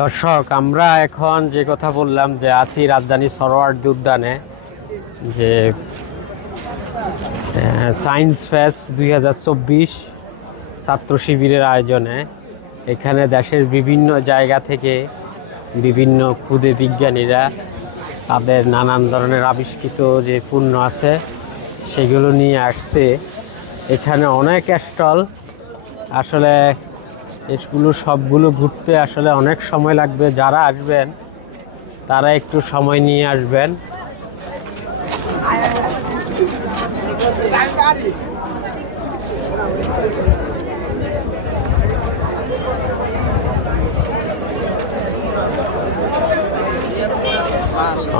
দর্শক, আমরা এখন যে কথা বললাম যে আছি রাজধানী সরোয়ার্দী উদ্যানে, যে সায়েন্স ফেস্ট 2024 ছাত্র শিবিরের আয়োজনে এখানে দেশের বিভিন্ন জায়গা থেকে বিভিন্ন ক্ষুদে বিজ্ঞানীরা তাদের নানান ধরনের আবিষ্কৃত যে পণ্য আছে সেগুলো নিয়ে আসছে। এখানে অনেক স্টল, আসলে এগুলো সবগুলো ঘুরতে আসলে অনেক সময় লাগবে। যারা আসবেন তারা একটু সময় নিয়ে আসবেন।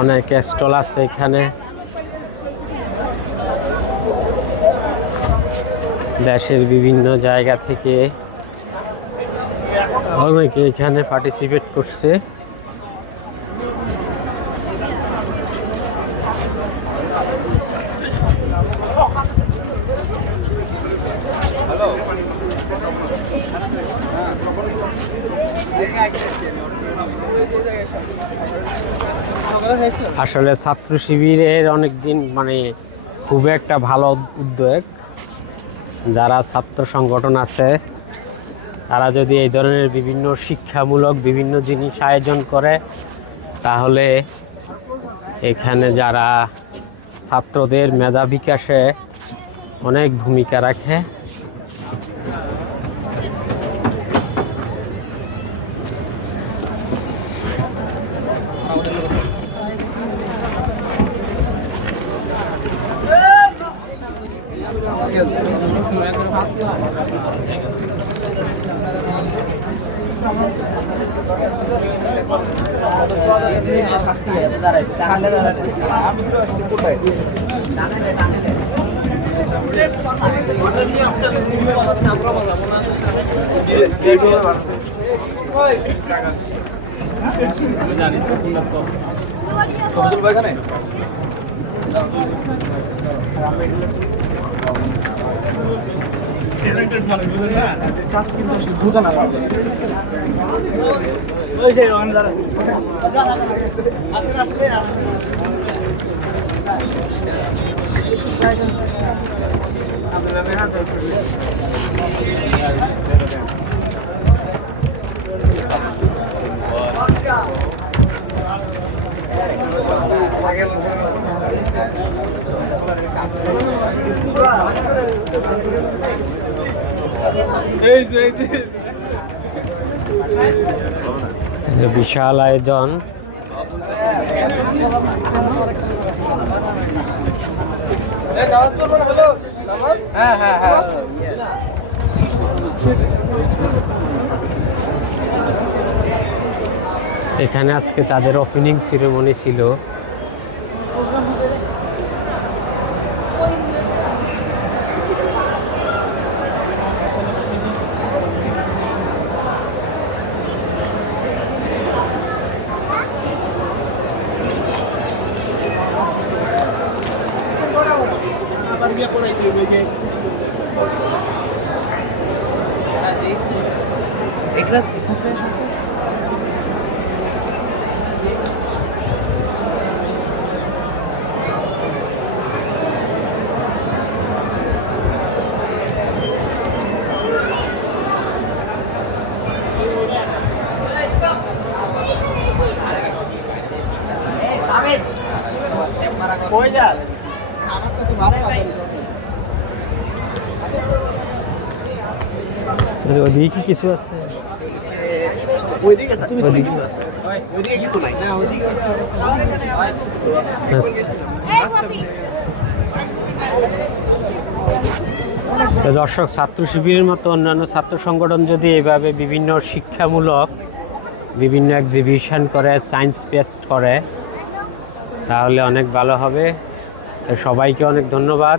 অনেক স্টল আছে এখানে, দেশের বিভিন্ন জায়গা থেকে অনেকে এখানে পার্টিসিপেট করছে। আসলে ছাত্র শিবিরের অনেকদিন খুব একটা ভালো উদ্যোগ। যারা ছাত্র সংগঠন আছে তারা যদি এই ধরনের বিভিন্ন শিক্ষামূলক বিভিন্ন জিনিস আয়োজন করে তাহলে এখানে যারা ছাত্রদের মেধা বিকাশে অনেক ভূমিকা রাখে। বিশাল আয়োজন। এখানে আজকে তাদের ওপেনিং সেরেমনি ছিল। ওদিকে কিছু আছে, দর্শক, ছাত্র শিবিরের মতো অন্যান্য ছাত্র সংগঠন যদি এভাবে বিভিন্ন শিক্ষামূলক বিভিন্ন এক্সিবিশন করে, সায়েন্স ফেস্ট করে, তাহলে অনেক ভালো হবে। সবাইকে অনেক ধন্যবাদ।